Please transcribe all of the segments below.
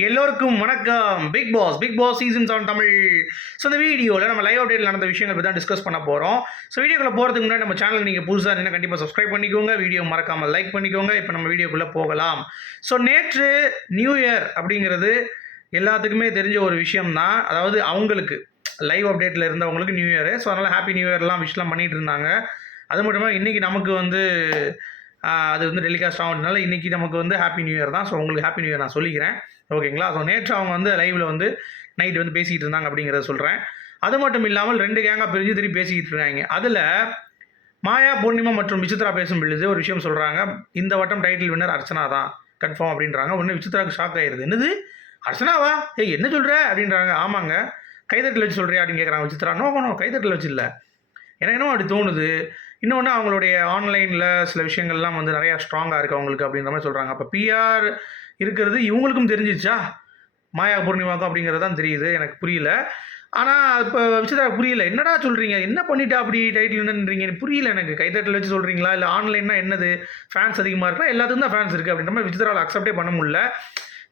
எல்லோருக்கும் வணக்கம். Bigg Boss Bigg Boss seasons on Tamil. So இந்த வீடியோவில் நம்ம லைவ் அப்டேட் நடந்த விஷயங்கள் பற்றி தான் டிஸ்கஸ் பண்ண போகிறோம் ஸோ வீடியோக்குள்ளே போகிறதுக்கு முன்னாடி நம்ம சேனல் நீங்கள் புதுசாக இருந்தால் கண்டிப்பாக சப்ஸ்கிரைப் பண்ணிக்கோங்க. வீடியோ மறக்காமல் லைக் பண்ணிக்கோங்க. இப்போ நம்ம வீடியோக்குள்ளே போகலாம். ஸோ நேற்று நியூ இயர் அப்படிங்கிறது எல்லாத்துக்குமே தெரிஞ்ச ஒரு விஷயம் தான் அதாவது அவங்களுக்கு லைவ் அப்டேட்டில் இருந்தவங்களுக்கு நியூ இயர் ஸோ அதனால் ஹாப்பி நியூ இயர்லாம் விஷ்லாம் பண்ணிகிட்டு இருந்தாங்க. அது மட்டும் இல்லாமல் இன்றைக்கி நமக்கு வந்து அது வந்து டெலிகாஸ்ட் ஆகிறதுனால இன்றைக்கி நமக்கு வந்து ஹாப்பி நியூ இயர் தான். ஸோ உங்களுக்கு ஹாப்பி நியூ இயர் நான் சொல்லிக்கிறேன். ஓகேங்களா ஸோ நேற்று அவங்க வந்து லைவில் வந்து நைட் வந்து பேசிக்கிட்டு இருந்தாங்க அப்படிங்கிறத சொல்கிறேன் அது மட்டும் இல்லாமல் ரெண்டு கேங்காக பிரிஞ்சு திருப்பி பேசிக்கிட்டு இருக்காங்க. அதில் மாயா பூர்ணிமா மற்றும் விசித்ரா பேசும் பொழுது ஒரு விஷயம் சொல்கிறாங்க இந்த வட்டம் டைட்டில் வின்னர் அர்ச்சனா தான். கன்ஃபார்ம் அப்படின்றாங்க. ஒன்று விசித்ராவுக்கு ஷாக் ஆயிடுது என்னது? அர்ச்சனாவா? ஏய் என்ன சொல்கிற அப்படின்றாங்க. ஆமாங்க. கைதட்டில் வச்சு சொல்கிறியா அப்படின்னு கேட்குறாங்க விசித்ரா. நோ கைதட்டில் வச்சு இல்லை. எனக்கு என்னமோ அப்படி தோணுது. இன்னொன்று அவங்களுடைய ஆன்லைனில் சில விஷயங்கள்லாம் வந்து நிறையா ஸ்ட்ராங்காக இருக்குது அவங்களுக்கு அப்படின்ற மாதிரி சொல்கிறாங்க அப்போ பிஆர் இருக்கிறது இவங்களுக்கும் தெரிஞ்சிச்சா? மாயா பூர்ணிமாக்கும் அப்படிங்கிறது தான் தெரியுது எனக்கு புரியல. ஆனால் இப்போ விசிதா புரியல. என்னடா சொல்கிறீங்க என்ன பண்ணிட்டா அப்படி டைட்டில் என்னன்றீங்க? புரியல எனக்கு. கைத்தட்டில் வச்சு சொல்கிறீங்களா இல்லை ஆன்லைன்னா என்னது? ஃபேன்ஸ் அதிகமாக இருக்கா எல்லாத்துக்கும் தான் ஃபேன்ஸ் இருக்குது அப்படின்ற மாதிரி விசித்ராவில் அக்செப்டே பண்ண முடியல.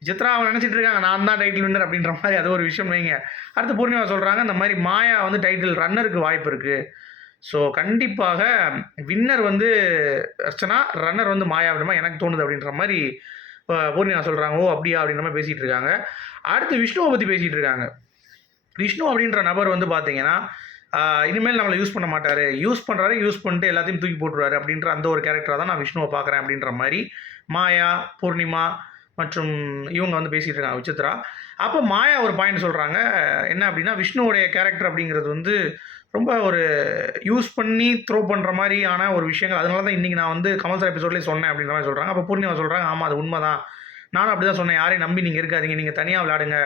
விசித்ரா அவன் நினச்சிட்டு இருக்காங்க நான் தான் டைட்டில் வின்னர் அப்படின்ற மாதிரி அது ஒரு விஷயம் வைங்க. அடுத்து பூர்ணிமா சொல்கிறாங்க இந்த மாதிரி மாயா வந்து டைட்டில் ரன்னருக்கு வாய்ப்பு இருக்குது ஸோ கண்டிப்பாக வின்னர் வந்து அர்ச்சனா ரன்னர் வந்து மாயா அப்படின்ற எனக்கு தோணுது அப்படின்ற மாதிரி பூர்ணிமா சொல்கிறாங்க ஓ அப்படியா அப்படின்ற மாதிரி பேசிகிட்டு இருக்காங்க. அடுத்து விஷ்ணுவை பற்றி பேசிகிட்டு இருக்காங்க. விஷ்ணு அப்படின்ற நபர் வந்து பார்த்தீங்கன்னா இனிமேல் நம்மளை யூஸ் பண்ண மாட்டார். யூஸ் பண்ணுறாரு யூஸ் பண்ணிட்டு எல்லாத்தையும் தூக்கி போட்டுருவாரு அப்படின்ற அந்த ஒரு கேரக்டராக தான் நான் விஷ்ணுவை பார்க்குறேன் அப்படின்ற மாதிரி மாயா பூர்ணிமா மற்றும் இவங்க வந்து பேசிகிட்டு இருக்காங்க விசித்ரா அப்போ மாயா ஒரு பாயிண்ட் சொல்கிறாங்க என்ன அப்படின்னா விஷ்ணுவோடைய கேரக்டர் அப்படிங்கிறது வந்து ரொம்ப ஒரு யூஸ் பண்ணி த்ரோ பண்ணுற மாதிரியான ஒரு விஷயங்கள். அதனால தான் இன்றைக்கி நான் வந்து கமல் சார் எபிசோட்லேயே சொன்னேன் அப்படின்ற மாதிரி சொல்கிறாங்க அப்போ பூர்ணிமா சொல்கிறாங்க ஆமாம் அது உண்மை தான் நானும் அப்படி தான் சொன்னேன் யாரையும் நம்பி நீங்கள் இருக்காதீங்க நீங்கள் தனியாக விளையாடுங்க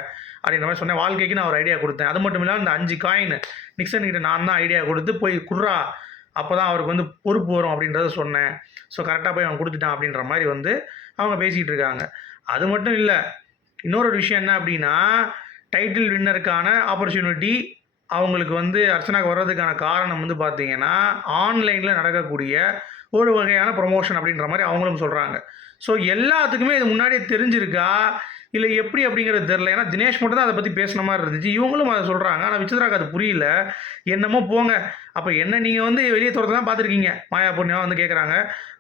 அப்படின்ற மாதிரி சொன்னேன். வாழ்க்கைக்கு நான் ஒரு ஐடியா கொடுத்தேன். அது மட்டும் இல்லாமல் இந்த அஞ்சு காயின் நிக்சன் கிட்ட நான் தான் ஐடியா கொடுத்து போய் குர்ரா அப்போ தான் அவருக்கு வந்து பொறுப்பு வரும் அப்படின்றத சொன்னேன். ஸோ கரெக்டாக போய் அவன் கொடுத்துட்டான் அப்படின்ற மாதிரி வந்து அவங்க பேசிகிட்டு இருக்காங்க. அது மட்டும் இல்லை. இன்னொரு ஒரு விஷயம் என்ன அப்படின்னா டைட்டில் வின்னருக்கான ஆப்பர்ச்சுனிட்டி அவங்களுக்கு வந்து அர்ச்சனாக்கு வர்றதுக்கான காரணம் வந்து பார்த்தீங்கன்னா ஆன்லைனில் நடக்கக்கூடிய ஒரு வகையான ப்ரொமோஷன் அப்படின்ற மாதிரி அவங்களும் சொல்கிறாங்க ஸோ எல்லாத்துக்குமே இது முன்னாடியே தெரிஞ்சிருக்கா? இல்லை எப்படி அப்படிங்கிறது தெரில ஏன்னா தினேஷ் மட்டும் தான் அதை பற்றி பேசின மாதிரி இருந்துச்சு. இவங்களும் அதை சொல்கிறாங்க ஆனால் விசித்ராக்கு அது புரியல. என்னமோ போங்க. அப்போ என்ன நீங்கள் வந்து வெளியே துரத்து தான் பார்த்துருக்கீங்க? மாயா பொண்ணியாக வந்து கேட்குறாங்க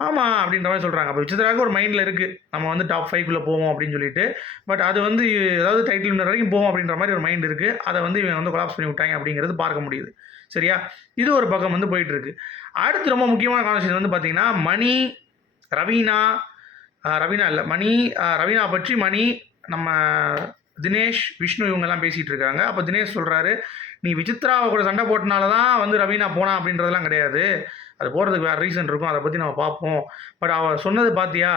ஆமாம் அப்படின்ற மாதிரி சொல்கிறாங்க அப்போ விசித்ராக்கு ஒரு மைண்டில் இருக்குது நம்ம வந்து டாப் ஃபைவ்க்குள்ளே போவோம் அப்படின்னு சொல்லிட்டு. பட் அது வந்து ஏதாவது டைட்டில் வின்னர் வரைக்கும் போவோம் அப்படின்ற மாதிரி ஒரு மைண்ட் இருக்குது அதை வந்து இவங்க வந்து கொலாப்ஸ் பண்ணி விட்டாங்க அப்படிங்கிறது பார்க்க முடியுது. சரியா? இது ஒரு பக்கம் வந்து போயிட்டுருக்கு அடுத்து ரொம்ப முக்கியமான கான்வர்சேஷன் வந்து பார்த்தீங்கன்னா மணி ரவீனா ரவீனா இல்லை. மணி ரவீனா பற்றி மணி நம்ம தினேஷ் விஷ்ணு இவங்கெல்லாம் பேசிகிட்டு இருக்காங்க. அப்போ தினேஷ் சொல்கிறாரு நீ விசித்ராவை கூட சண்டை போட்டனால தான் வந்து ரவீனா போனா அப்படின்றதெல்லாம் கிடையாது. அது போகிறதுக்கு வேறு ரீசன் இருக்கும். அதை பற்றி நம்ம பார்ப்போம். பட் அவள் சொன்னது பார்த்தியா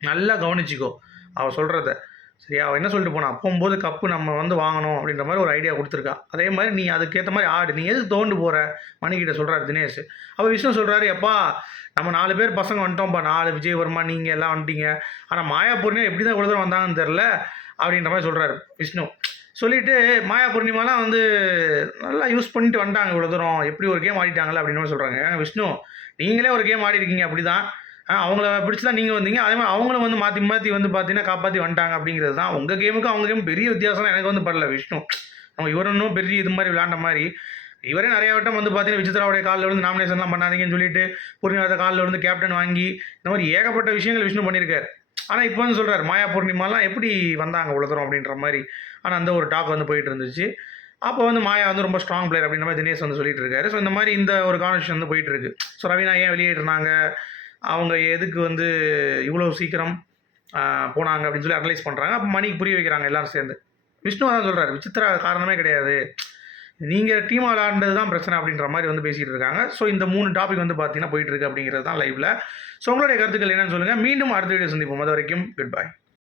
நல்லா கவனிச்சிக்கோ. அவள் சொல்கிறத சரியா அவள் என்ன சொல்லிட்டு போனா போகும்போது கப்பு நம்ம வந்து வாங்கணும் அப்படின்ற மாதிரி ஒரு ஐடியா கொடுத்துருக்கா. அதே மாதிரி நீ அதுக்கேற்ற மாதிரி ஆடு நீ எதுக்கு தோண்டு போகிற மணிக்கிட்ட சொல்கிறாரு தினேஷ். அப்போ விஷ்ணு சொல்கிறாரு எப்பா நம்ம நாலு பேர் பசங்க வந்துட்டோம்ப்பா நாலு விஜயவர்மா நீங்கள் எல்லாம் வந்துட்டீங்க. ஆனால் மாயா பூர்ணிமா எப்படி தான் இவ்வளோ தூரம் வந்தாங்கன்னு தெரில அப்படின்ற மாதிரி சொல்கிறாரு விஷ்ணு. சொல்லிட்டு மாயா பூர்ணிமாலாம் வந்து நல்லா யூஸ் பண்ணிட்டு வந்துட்டாங்க இவ்வளோ தூரம். எப்படி ஒரு கேம் ஆடிட்டாங்களே அப்படின்னு சொல்கிறாங்க ஏங்க விஷ்ணு நீங்களே ஒரு கேம் ஆடி இருக்கீங்க அப்படி தான் அவங்கள பிடிச்சி தான் நீங்கள் வந்தீங்க. அதே மாதிரி அவங்களும் வந்து மாற்றி மாற்றி வந்து பார்த்தீங்கன்னா காப்பாற்றி வந்துட்டாங்க அப்படிங்கிறது தான். உங்கள் கேமுக்கு அவங்க கேம் பெரிய வித்தியாசம் எனக்கு வந்து படல. விஷ்ணு அவங்க இவர் இன்னும் பெரிய இது மாதிரி விளாண்ட மாதிரி. இவரே நிறைய வட்டம் வந்து பார்த்தீங்கன்னா விசித்ராவுடைய காலில் விழுந்து நாமினேஷன்லாம் பண்ணாதீங்கன்னு சொல்லிட்டு பூர்ணிமாத காலில் விழுந்து கேப்டன் வாங்கி இந்த மாதிரி ஏகப்பட்ட விஷயங்கள் விஷ்ணு பண்ணியிருக்காரு. ஆனால் இப்போ வந்து சொல்கிறார் மாயா பூர்ணிமாலாம் எப்படி வந்தாங்க இவ்வளோ தூரம் அப்படின்ற மாதிரி. ஆனால் அந்த ஒரு டாக் வந்து போயிட்டு இருந்துச்சு. அப்போ வந்து மாயா வந்து ரொம்ப ஸ்ட்ராங் பிளேயர் அப்படின்ற மாதிரி தினேஷ் வந்து சொல்லிட்டு இருக்காரு. ஸோ இந்த மாதிரி இந்த ஒரு கான்வர்சேஷன் வந்து போயிட்டு இருக்கு. ஸோ ரவீனா ஏன் வெளியேறினாங்க? அவங்க எதுக்கு வந்து இவ்வளோ சீக்கிரம் போனாங்க அப்படின்னு சொல்லி அனலைஸ் பண்ணுறாங்க அப்போ மணிக்கு புரிய வைக்கிறாங்க எல்லோரும் சேர்ந்து. விஷ்ணு தான் சொல்கிறாரு விசித்ரா காரணமே கிடையாது. நீங்கள் டீம் விளாண்டது தான் பிரச்சனை அப்படின்ற மாதிரி வந்து பேசிகிட்டு இருக்காங்க. ஸோ இந்த மூணு டாபிக் வந்து பார்த்தீங்கன்னா போயிட்டுருக்கு அப்படிங்கிறது தான் லைவில் ஸோ உங்களுடைய கருத்துக்கள் என்னன்னு சொல்லுங்கள் மீண்டும் அடுத்த வீடியோ சந்திப்போம். அது வரைக்கும் குட் பை